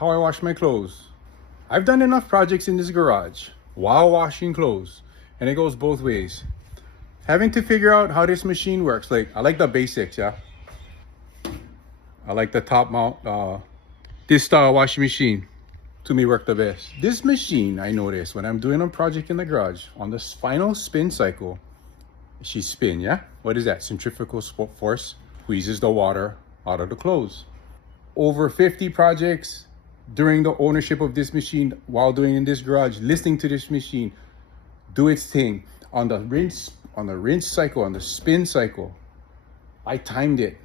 how I wash my clothes. I've done enough projects in this garage while washing clothes, and it goes both ways. Having to figure out how this machine works. Like, I like the basics, yeah. I like the top mount. This style washing machine to me worked the best. This machine, I noticed when I'm doing a project in the garage, on this final spin cycle, she spin, yeah? What is that? Centrifugal force squeezes the water out of the clothes. Over 50 projects during the ownership of this machine, while doing in this garage, listening to this machine do its thing on the rinse cycle, on the spin cycle. I timed it.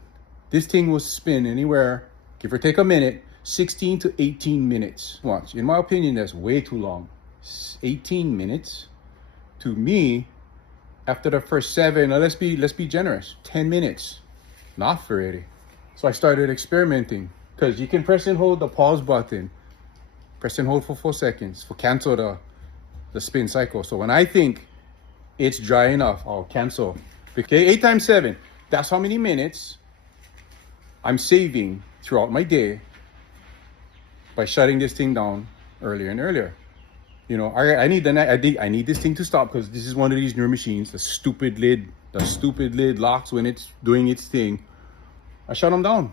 This thing will spin anywhere, give or take a minute, 16 to 18 minutes. Watch. In my opinion, that's way too long. 18 minutes to me. After the first 7, let's be generous, 10 minutes, enough already. So I started experimenting, because you can press and hold the pause button, press and hold for 4 seconds for cancel the spin cycle. So when I think it's dry enough, I'll cancel. Okay, 8 times 7, that's how many minutes I'm saving throughout my day by shutting this thing down earlier and earlier. You know, I need this thing to stop, because this is one of these newer machines. The stupid lid locks when it's doing its thing. I shut them down.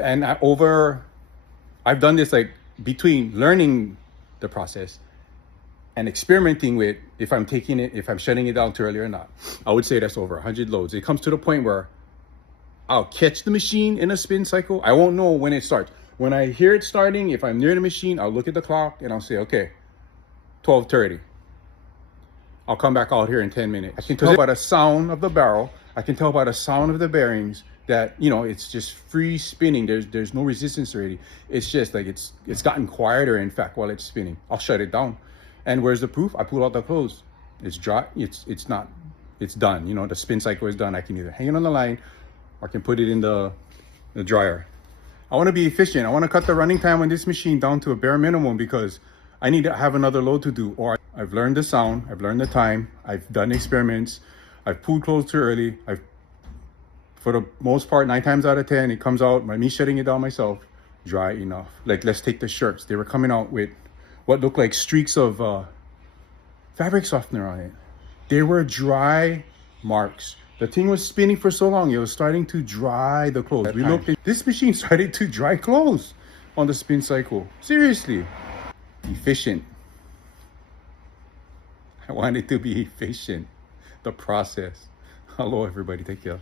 And I've done this like between learning the process and experimenting with if I'm shutting it down too early or not. I would say that's over 100 loads. It comes to the point where I'll catch the machine in a spin cycle. I won't know when it starts. When I hear it starting, if I'm near the machine, I'll look at the clock and I'll say, okay, 12:30. I'll come back out here in 10 minutes. I can tell by the sound of the barrel. I can tell by the sound of the bearings that, you know, it's just free spinning. There's no resistance already. It's just like it's gotten quieter, in fact, while it's spinning. I'll shut it down. And where's the proof? I pull out the clothes. It's dry. It's done. You know, the spin cycle is done. I can either hang it on the line or I can put it in the dryer. I want to be efficient. I want to cut the running time on this machine down to a bare minimum, because I need to have another load to do. Or I've learned the sound, I've learned the time, I've done experiments, I've pulled clothes too early. For the most part, 9 times out of 10, it comes out by me shutting it down myself, dry enough. Like, let's take the shirts. They were coming out with what looked like streaks of fabric softener on it. They were dry marks. The thing was spinning for so long, it was starting to dry the clothes. This machine started to dry clothes on the spin cycle. Seriously. Efficient. I want it to be efficient. The process. Hello, everybody. Take care.